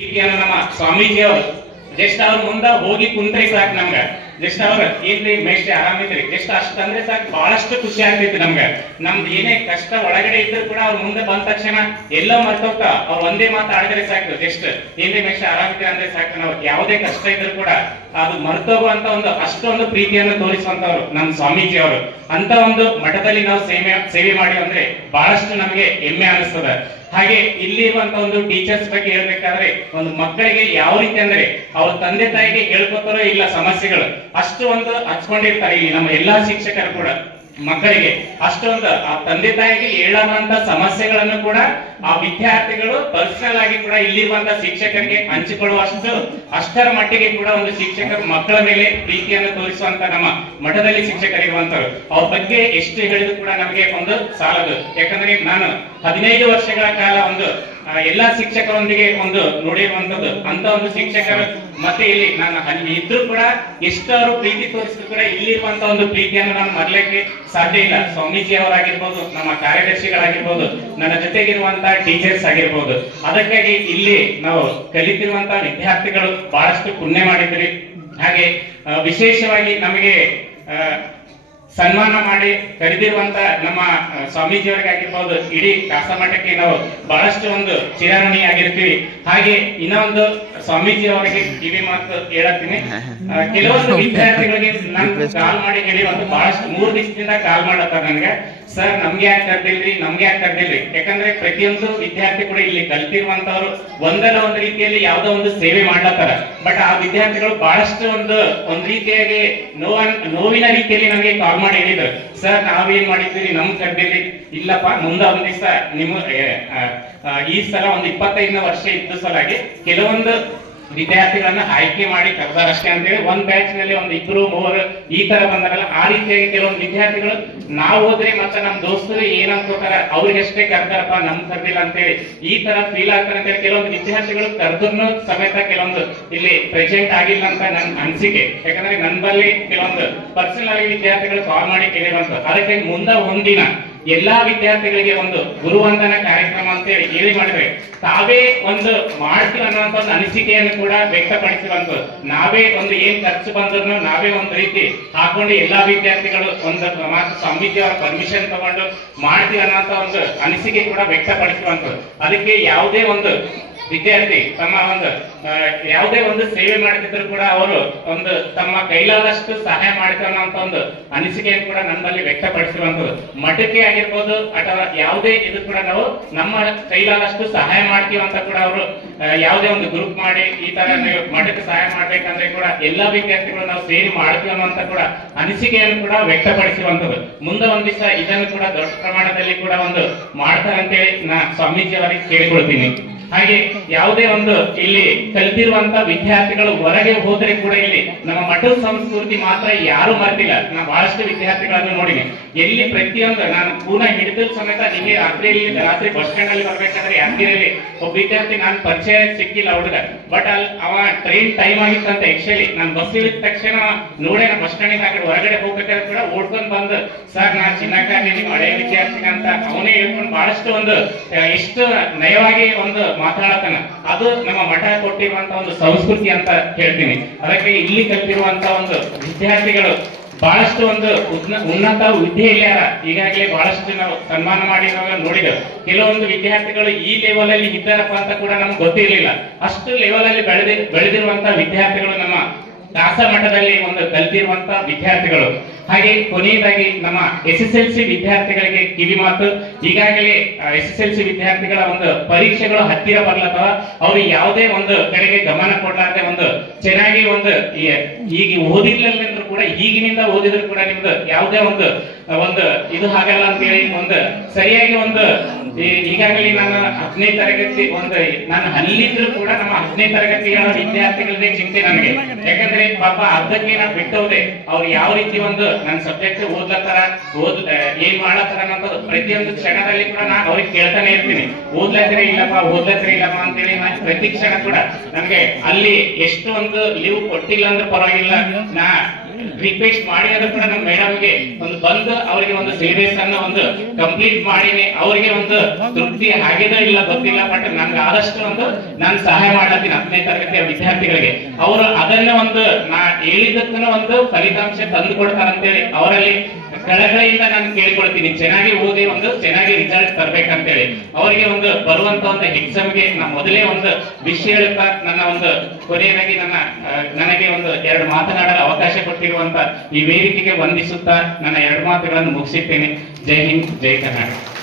ರೀತಿಯನ್ನು ನಮ್ಮ ಸ್ವಾಮೀಜಿಯವರು ಜಸ್ಟ್ ಅವ್ರ ಮುಂದೆ ಹೋಗಿ ಕುಂತ್ರೆ ಸಾಕು ನಮ್ಗ. ಜಸ್ಟ್ ಅವ್ರ ಏನ್ರಿ ಮೇಷ್ಟ್ರಿ ಆರಾಮಿದ್ರಿ ಜಸ್ಟ್ ಅಷ್ಟ ಅಂದ್ರೆ ಸಾಕು, ಬಹಳಷ್ಟು ಖುಷಿ ಆಗ್ತೈತಿ ನಮ್ಗ. ನಮ್ದು ಏನೇ ಕಷ್ಟ ಒಳಗಡೆ ಇದ್ರು ಕೂಡ ಅವ್ರ ಮುಂದೆ ಬಂದ ತಕ್ಷಣ ಎಲ್ಲೋ ಮರ್ತೋಗ್ತ ಅವ್ರು ಒಂದೇ ಮಾತು ಆಡಿದ್ರೆ ಸಾಕು. ಜಸ್ಟ್ ಏನ್ರಿ ಮೇಷ್ಟ್ರಿ ಆರಾಮಿದ್ರಿ ಅಂದ್ರೆ ಸಾಕು, ನಾವು ಯಾವುದೇ ಕಷ್ಟ ಇದ್ರು ಕೂಡ ಅದು ಮರ್ತೋಗುವಂತ ಒಂದು ಅಷ್ಟೊಂದು ಪ್ರೀತಿಯನ್ನು ತೋರಿಸುವಂತವ್ರು ನಮ್ಮ ಸ್ವಾಮೀಜಿ ಅವರು. ಅಂತ ಒಂದು ಮಠದಲ್ಲಿ ನಾವು ಸೇವೆ ಮಾಡಿ ಅಂದ್ರೆ ಬಹಳಷ್ಟು ನಮಗೆ ಹೆಮ್ಮೆ ಅನಿಸ್ತದ. ಹಾಗೆ ಇಲ್ಲಿ ಇರುವಂತ ಒಂದು ಟೀಚರ್ಸ್ ಬಗ್ಗೆ ಹೇಳ್ಬೇಕಾದ್ರೆ, ಒಂದು ಮಕ್ಕಳಿಗೆ ಯಾವ ರೀತಿ ಅಂದ್ರೆ ಅವ್ರ ತಂದೆ ತಾಯಿಗೆ ಹೇಳ್ಕೊತಾರೋ ಇಲ್ಲ ಸಮಸ್ಯೆಗಳು ಅಷ್ಟು ಒಂದು ಹಚ್ಕೊಂಡಿರ್ತಾರೆ. ಇಲ್ಲಿ ನಮ್ಮ ಎಲ್ಲಾ ಶಿಕ್ಷಕರು ಕೂಡ ಮಕ್ಕಳಿಗೆ ಅಷ್ಟೊಂದು ಆ ತಂದೆ ತಾಯಿಗೆ ಹೇಳುವಂತ ಸಮಸ್ಯೆಗಳನ್ನು ಕೂಡ ಆ ವಿದ್ಯಾರ್ಥಿಗಳು ಪರ್ಸನಲ್ ಆಗಿ ಕೂಡ ಇಲ್ಲಿರುವಂತ ಶಿಕ್ಷಕರಿಗೆ ಹಂಚಿಕೊಳ್ಳುವಷ್ಟು ಅಷ್ಟರ ಮಟ್ಟಿಗೆ ಕೂಡ ಒಂದು ಶಿಕ್ಷಕರು ಮಕ್ಕಳ ಮೇಲೆ ಪ್ರೀತಿಯನ್ನು ತೋರಿಸುವಂತ ನಮ್ಮ ಮಠದಲ್ಲಿ ಶಿಕ್ಷಕರಿರುವಂತರು. ಅವ್ರ ಬಗ್ಗೆ ಎಷ್ಟು ಹೇಳಿದ್ರು ಕೂಡ ನಮಗೆ ಒಂದು ಸಾಲದು. ಯಾಕಂದ್ರೆ ನಾನು 15 ವರ್ಷಗಳ ಕಾಲ ಒಂದು ಎಲ್ಲಾ ಶಿಕ್ಷಕರೊಂದಿಗೆ ಒಂದು ನೋಡಿರುವಂತದ್ದು. ಅಂತ ಒಂದು ಶಿಕ್ಷಕರು ಮತ್ತೆ ಇಲ್ಲಿ ನಾನು ಅಲ್ಲಿ ಇದ್ರು ಕೂಡ ಎಷ್ಟವರು ಪ್ರೀತಿ ತೋರಿಸಿದ್ರು ಕೂಡ ಇಲ್ಲಿರುವಂತ ಒಂದು ಪ್ರೀತಿಯನ್ನು ನಾನು ಮರಲಿಕ್ಕೆ ಸಾಧ್ಯ ಇಲ್ಲ. ಸ್ವಾಮೀಜಿ ಅವರಾಗಿರ್ಬೋದು, ನಮ್ಮ ಕಾರ್ಯದರ್ಶಿಗಳಾಗಿರ್ಬೋದು, ನನ್ನ ಜೊತೆಗಿರುವಂತ ಟೀಚರ್ಸ್ ಆಗಿರ್ಬೋದು. ಅದಕ್ಕಾಗಿ ಇಲ್ಲಿ ನಾವು ಕಲಿತಿರುವಂತ ವಿದ್ಯಾರ್ಥಿಗಳು ಬಹಳಷ್ಟು ಪುಣ್ಯ ಮಾಡಿದ್ರಿ. ಹಾಗೆ ವಿಶೇಷವಾಗಿ ನಮಗೆ ಸನ್ಮಾನ ಮಾಡಿ ಕರೆದಿರುವಂತ ನಮ್ಮ ಸ್ವಾಮೀಜಿಯವರಿಗಾಗಿರ್ಬೋದು, ಇಡೀ ಕಾಸಮಠಕ್ಕೆ ನಾವು ಬಹಳಷ್ಟು ಒಂದು ಚಿರಋಣಿ ಆಗಿರ್ತೀವಿ. ಹಾಗೆ ಇನ್ನೊಂದು ಸ್ವಾಮೀಜಿ ಅವರಿಗೆ ಕಿವಿ ಮಾತು ಹೇಳತ್ತೀನಿ. ಕೆಲವೊಂದು ವಿದ್ಯಾರ್ಥಿಗಳಿಗೆ ನಾನು ಕಾಲ್ ಮಾಡಿ ಹೇಳಿ ಒಂದು ಬಹಳಷ್ಟು 3 ದಿವಸದಿಂದ ಕಾಲ್ ಮಾಡತ್ತಾರ ನನಗೆ, ಸರ್ ನಮ್ಗೆ ಯಾಕೆ ಕರ್ದಿಲ್ರಿ, ನಮ್ಗೆ ಯಾಕೆ ಕರ್ದಿಲ್ರಿ. ಯಾಕಂದ್ರೆ ಪ್ರತಿಯೊಂದು ವಿದ್ಯಾರ್ಥಿ ಕೂಡ ಇಲ್ಲಿ ಕಲ್ತಿರುವಂತವ್ರು ಒಂದಲ್ಲ ಒಂದು ರೀತಿಯಲ್ಲಿ ಯಾವ್ದೋ ಒಂದು ಸೇವೆ ಮಾಡ್ಲತ್ತಾರ. ಬಟ್ ಆ ವಿದ್ಯಾರ್ಥಿಗಳು ಬಹಳಷ್ಟು ಒಂದ್ ರೀತಿಯಾಗಿ ನೋವಿನ ರೀತಿಯಲ್ಲಿ ನಮಗೆ ಕಾಲ್ ಮಾಡಿ ಹೇಳಿದ್ರು, ಸರ್ ನಾವೇನ್ ಮಾಡಿದ್ವಿ ನಮ್ಗೆ ಕರ್ದಿಲ್ರಿ. ಇಲ್ಲಪ್ಪ, ಮುಂದೆ ಒಂದ್ ದಿವಸ ನಿಮ್ಮ ಈ ಸಲ ಒಂದು 25ನೇ ವರ್ಷ ಇದ್ದ ಸಲಾಗಿ ಕೆಲವೊಂದು ವಿದ್ಯಾರ್ಥಿಗಳನ್ನ ಆಯ್ಕೆ ಮಾಡಿ ಕರೆದಾರಷ್ಟೇ ಅಂತೇಳಿ ಒಂದ್ ಬ್ಯಾಚ್ ನಲ್ಲಿ ಒಂದು 2-3 ಈ ತರ ಬಂದಾರಲ್ಲ. ಆ ರೀತಿಯಾಗಿ ಕೆಲವೊಂದು ವಿದ್ಯಾರ್ಥಿಗಳು ನಾವು ಹೋದ್ರೆ ಮತ್ತೆ ನಮ್ ದೋಸ್ತರು ಏನ್ ಅನ್ಕೋತಾರ, ಅವ್ರಿಗಷ್ಟೇ ಕರ್ದಾರಪ್ಪ ನಮ್ ಕರ್ದಿಲ್ಲ ಅಂತೇಳಿ ಈ ತರ ಫೀಲ್ ಆಗ್ತಾರೆ ಅಂತೇಳಿ ಕೆಲವೊಂದು ವಿದ್ಯಾರ್ಥಿಗಳು ಕರ್ದನ್ನು ಸಮೇತ ಕೆಲವೊಂದು ಇಲ್ಲಿ ಪ್ರೆಸೆಂಟ್ ಆಗಿಲ್ಲ ಅಂತ ನನ್ ಅನ್ಸಿಕೆ. ಯಾಕಂದ್ರೆ ನನ್ ಬಲ್ಲಿ ಕೆಲವೊಂದು ಪರ್ಸನಲ್ ಆಗಿ ವಿದ್ಯಾರ್ಥಿಗಳು ಕಾಲ್ ಮಾಡಿ ಕೇಳಿರುವಂತ. ಅದಕ್ಕೆ ಮುಂದೆ ಒಂದಿನ ಎಲ್ಲಾ ವಿದ್ಯಾರ್ಥಿಗಳಿಗೆ ಒಂದು ಗುರುವಂದನ ಕಾರ್ಯಕ್ರಮ ಅಂತ ಹೇಳಿ ಮಾಡಿದ್ರೆ ತಾವೇ ಒಂದು ಮಾಡ್ತೀವಿ ಅನ್ನುವಂತ ಒಂದು ಅನಿಸಿಕೆಯನ್ನು ಕೂಡ ವ್ಯಕ್ತಪಡಿಸಿರುವಂತದ್ದು. ನಾವೇ ಒಂದು ಏನ್ ಖರ್ಚು ಬಂದ್ರು ನಾವೇ ಒಂದು ರೀತಿ ಹಾಕೊಂಡು ಎಲ್ಲಾ ವಿದ್ಯಾರ್ಥಿಗಳು ಒಂದು ಮಾತು ಸ್ವಾಮೀಜಿ ಅವರ ಪರ್ಮಿಷನ್ ತಗೊಂಡು ಮಾಡ್ತೀವಿ ಅನ್ನುವಂತ ಒಂದು ಅನಿಸಿಕೆ ಕೂಡ ವ್ಯಕ್ತಪಡಿಸುವಂತದ್ದು. ಅದಕ್ಕೆ ಯಾವುದೇ ಒಂದು ವಿದ್ಯಾರ್ಥಿ ತಮ್ಮ ಒಂದು ಯಾವುದೇ ಒಂದು ಸೇವೆ ಮಾಡ್ತಿದ್ರು ಕೂಡ ಅವರು ಒಂದು ತಮ್ಮ ಕೈಲಾದಷ್ಟು ಸಹಾಯ ಮಾಡ್ತಾರೆ ಅನ್ನೋ ಒಂದು ಅನಿಸಿಕೆಯನ್ನು ಕೂಡ ನಮ್ಮಲ್ಲಿ ವ್ಯಕ್ತಪಡಿಸಿರುವಂತದ್ದು. ಮಠಕ್ಕೆ ಆಗಿರ್ಬೋದು ಅಥವಾ ಯಾವುದೇ ಇದು ಕೂಡ ನಾವು ನಮ್ಮ ಕೈಲಾದಷ್ಟು ಸಹಾಯ ಮಾಡ್ತೀವಿ ಅಂತ ಕೂಡ ಅವರು ಯಾವುದೇ ಒಂದು ಗ್ರೂಪ್ ಮಾಡಿ ಈ ತರ ನೀವು ಮಠಕ್ಕೆ ಸಹಾಯ ಮಾಡ್ಬೇಕಂದ್ರೆ ಕೂಡ ಎಲ್ಲಾ ವಿದ್ಯಾರ್ಥಿಗಳು ನಾವು ಸೇರಿ ಮಾಡ್ತೀವಿ ಅನ್ನುವಂತ ಕೂಡ ಅನಿಸಿಕೆಯನ್ನು ಕೂಡ ವ್ಯಕ್ತಪಡಿಸಿರುವಂತದ್ದು. ಮುಂದೆ ಒಂದ್ ದಿವಸ ಇದನ್ನು ಕೂಡ ದೊಡ್ಡ ಪ್ರಮಾಣದಲ್ಲಿ ಕೂಡ ಒಂದು ಮಾಡ್ತಾರೆ ಅಂತೇಳಿ ನಾ ಸ್ವಾಮೀಜಿ ಅವರಿಗೆ ಕೇಳಿಕೊಳ್ತೀನಿ. ಹಾಗೆ ಯಾವುದೇ ಒಂದು ಇಲ್ಲಿ ಕಲಿತಿರುವಂತ ವಿದ್ಯಾರ್ಥಿಗಳು ಹೊರಗೆ ಹೋದ್ರೆ ಕೂಡ ಇಲ್ಲಿ ನಮ್ಮ ಮಠದ ಸಂಸ್ಕೃತಿ ಮಾತ್ರ ಯಾರು ಮರ್ತಿಲ್ಲ. ನಾ ಬಹಳಷ್ಟು ವಿದ್ಯಾರ್ಥಿಗಳನ್ನು ನೋಡಿನಿ. ಎಲ್ಲಿ ಪ್ರತಿಯೊಂದು ನಾನು ಪೂರ್ಣ ಹಿಡಿದ ಸಮೇತ ನಿಮಗೆ ರಾತ್ರಿ ಬಸ್ ಸ್ಟ್ಯಾಂಡ್ ಅಲ್ಲಿ ಬರ್ಬೇಕಾದ್ರೆ ಯಾದಗಿರಿಯಲ್ಲಿ ಒಬ್ಬ ವಿದ್ಯಾರ್ಥಿ ನಾನು ಪರಿಚಯ ಸಿಕ್ಕಿಲ್ಲ ಹುಡುಗ. ಬಟ್ ಅಲ್ಲಿ ಅವ ಟ್ರೈನ್ ಟೈಮ್ ಆಗಿತ್ತಂತ. ಆಕ್ಚುಲಿ ನಾನು ಬಸ್ ಇಳಿದ ತಕ್ಷಣ ನೋಡೇ ಬಸ್ ಸ್ಟ್ಯಾಂಡ್ ಆ ಕಡೆ ಹೊರಗಡೆ ಹೋಗ್ಬೇಕಾದ್ರೆ ಕೂಡ ಓಡ್ಕೊಂಡ್ ಬಂದು, ಸರ್ ನಾ ಚಿನ್ನಕ್ಕಾಗಿ ನಿಮ್ಮ ಹಳೆಯ ವಿದ್ಯಾರ್ಥಿಗ ಅಂತ ಅವನೇ ಹೇಳ್ಕೊಂಡು ಬಹಳಷ್ಟು ಒಂದು ಎಷ್ಟು ನಯವಾಗಿ ಒಂದು ಮಾತಾಡತಾನ. ಅದು ನಮ್ಮ ಮಠ ಕೊಟ್ಟಿರುವಂತ ಒಂದು ಸಂಸ್ಕೃತಿ ಅಂತ ಹೇಳ್ತೀನಿ. ಅದಕ್ಕೆ ಇಲ್ಲಿ ಕಲ್ತಿರುವಂತ ಒಂದು ವಿದ್ಯಾರ್ಥಿಗಳು ಬಹಳಷ್ಟು ಒಂದು ಉನ್ನತ ವಿದ್ಯೆ ಇಲ್ಲಾರ ಈಗಾಗಲೇ ಬಹಳಷ್ಟು ನಾವು ಸನ್ಮಾನ ಮಾಡಿರುವಾಗ ನೋಡಿದೆವು. ಕೆಲವೊಂದು ವಿದ್ಯಾರ್ಥಿಗಳು ಈ ಲೆವೆಲ್ ಅಲ್ಲಿ ಇದ್ದಾರಪ್ಪ ಅಂತ ಕೂಡ ನಮ್ಗೆ ಗೊತ್ತಿರಲಿಲ್ಲ. ಅಷ್ಟು ಲೆವೆಲ್ ಅಲ್ಲಿ ಬೆಳೆದಿರುವಂತ ವಿದ್ಯಾರ್ಥಿಗಳು ನಮ್ಮ ದಾಸ ಮಠದಲ್ಲಿ ಒಂದು ಕಲ್ತಿರುವಂತ ವಿದ್ಯಾರ್ಥಿಗಳು. ಹಾಗೆ ಕೊನೆಯದಾಗಿ ನಮ್ಮ SSLC ವಿದ್ಯಾರ್ಥಿಗಳಿಗೆ ಕಿವಿ ಮಾತು. ಈಗಾಗಲೇ SSLC ವಿದ್ಯಾರ್ಥಿಗಳ ಒಂದು ಪರೀಕ್ಷೆಗಳು ಹತ್ತಿರ ಬರ್ಲತ್ತವ. ಅವರು ಯಾವುದೇ ಒಂದು ಕಡೆಗೆ ಗಮನ ಕೊಡ್ಲಾರ್ದೆ ಒಂದು ಚೆನ್ನಾಗಿ ಒಂದು ಈಗ ಓದಿರ್ಲಿಲ್ಲಂದ್ರೂ ಕೂಡ ಈಗಿನಿಂದ ಓದಿದ್ರು ಕೂಡ ನಿಮ್ದು ಯಾವುದೇ ಒಂದು ಇದು ಆಗಲ್ಲ ಅಂತೇಳಿ ಒಂದು ಸರಿಯಾಗಿ ಒಂದು ಈಗಾಗಲೇ ನಾನು 10ನೇ ತರಗತಿ ನಾನು ಅಲ್ಲಿದ್ರು ಕೂಡ ನಮ್ಮ 10ನೇ ತರಗತಿಗಳ ವಿದ್ಯಾರ್ಥಿಗಳದೇ ಚಿಂತೆ ನನಗೆ. ಯಾಕಂದ್ರೆ ಪಾಪ ಅರ್ಧಕ್ಕೆ ನಾನು ಬಿಟ್ಟೋದೆ. ಅವ್ರು ಯಾವ ರೀತಿ ಒಂದು ನನ್ನ ಸಬ್ಜೆಕ್ಟ್ ಓದ್ಲತ್ತಾರ, ಏನ್ ಮಾಡತ್ತಾರ ಅನ್ನೋದು ಪ್ರತಿಯೊಂದು ಕ್ಷಣದಲ್ಲಿ ಕೂಡ ನಾನು ಅವ್ರಿಗೆ ಕೇಳ್ತಾನೆ ಇರ್ತೀನಿ. ಓದ್ಲತ್ತರೆ ಇಲ್ಲಪ್ಪ ಅಂತೇಳಿ ನಾನು ಪ್ರತಿ ಕ್ಷಣ ಕೂಡ ನಮ್ಗೆ ಅಲ್ಲಿ ಎಷ್ಟು ಒಂದು ಲೀವ್ ಕೊಟ್ಟಿಲ್ಲ ಅಂದ್ರೆ ಪರವಾಗಿಲ್ಲ, ನಾ ರಿಕ್ವೆಸ್ಟ್ ಮಾಡಿ ಆದ್ರೂ ಕೂಡ ನಮ್ಮ ಮೇಡಮ್ಗೆ ಒಂದು ಬಂದು ಅವರಿಗೆ ಒಂದು ಸಿಲೆಬಸ್ ಅನ್ನು ಒಂದು ಕಂಪ್ಲೀಟ್ ಮಾಡಿನಿ, ಅವರಿಗೆ ಒಂದು ತೃಪ್ತಿ ಆಗಿದೆ ಇಲ್ಲ ಗೊತ್ತಿಲ್ಲ, ಬಟ್ ನನ್ಗೆ ಆದಷ್ಟು ಒಂದು ನಾನು ಸಹಾಯ ಮಾಡ್ಲತ್ತೀನಿ 10ನೇ ತರಗತಿಯ ವಿದ್ಯಾರ್ಥಿಗಳಿಗೆ. ಅವರು ಅದನ್ನ ಒಂದು ನಾ ಹೇಳಿದ್ದಕ್ಕೂ ಒಂದು ಫಲಿತಾಂಶ ತಂದು ಕೊಡ್ತಾರಂತೇಳಿ ಅವರಲ್ಲಿ ಕಳಕಳಿಯಿಂದ ನಾನು ಕೇಳ್ಕೊಳ್ತೀನಿ, ಚೆನ್ನಾಗಿ ಓದಿ ಒಂದು ಚೆನ್ನಾಗಿ ರಿಸಲ್ಟ್ ತರ್ಬೇಕಂತೇಳಿ. ಅವರಿಗೆ ಒಂದು ಬರುವಂತ ಒಂದು ಎಕ್ಸಾಮ್ಗೆ ನಾ ಮೊದಲೇ ಒಂದು ವಿಷಯ ಹೇಳುತ್ತಾ ನನ್ನ ಒಂದು ಕೊನೆಯದಾಗಿ ನನಗೆ ಒಂದು 2 ಮಾತನಾಡಲು ಅವಕಾಶ ಕೊಟ್ಟಿರುವಂತ ಈ ವೇದಿಕೆಗೆ ವಂದಿಸುತ್ತಾ ನನ್ನ 2 ಮಾತುಗಳನ್ನು ಮುಗಿಸಿದ್ದೇನೆ. ಜೈ ಹಿಂದ್, ಜೈ ಕರ್ನಾಟಕ.